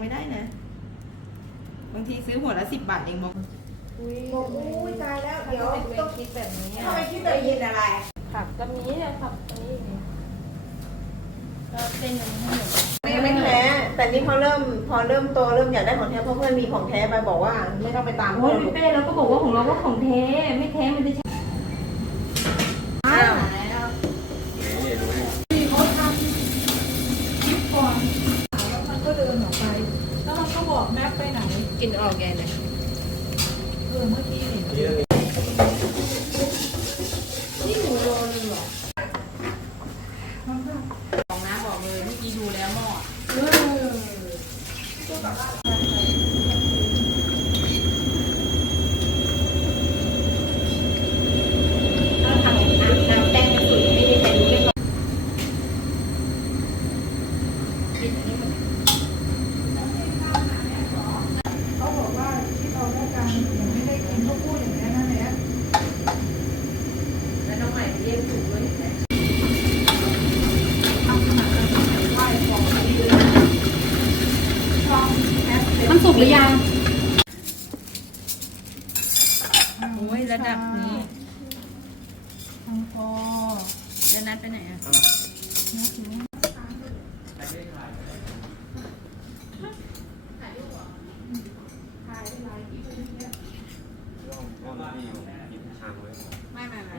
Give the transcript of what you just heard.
ไม่ได้นะ บางทีซื้อหัวละสิบบาทเองบอกบอกอุ้ยตายแล้ว เดี๋ยวเป็นเวต้องรคิดแบบนี้ทำไมคิดแบบยินอะไร ผักก็มีเนี่ยผักอันนี้อย่างเงี้ยก็เส้นอย่างนี้ให้หนูไม่ไม่แท้แต่นี่พอเริ่มพอเริ่มโตเริ่มอยากได้ของแท้เพราะเพื่อนมีของแท้ไปบอกว่า ไม่ต้องไปตามโอ้เพื่อนยพี่เป้เราก็บอกว่าของเราก็ของแท้ไม่แท้มันจะใช่ อ้าว มันก็ เดินออกไป แล้วมันก็บอกแม็กไปไหน กินออกแกเนี่ยเออเมื่อกี้นี่นี่หมูโลนึงเหรอของน้าบอกเลยเมื่อกี้ดูแล้วหม้อถ้าทำน้ำน้ำแป้งกระสุนไม่ได้เป็นเรียบร้อยกินอันนี้มัน เขาบอกว่าที่เราได้การยังไม่ได้กินเขาพูดอย่างนี้นะแม่ แล้วน้องใหม่เรียกถูกด้วยเห็นไหม ทำขนาดนั้นไหว้ของดีเลยฟังแอปเสร็จ มันสุกหรือยังโอ้ยระดับนี้ทางคอแล้วนัดไปไหนอะนะถึงไม่ไม่ไม่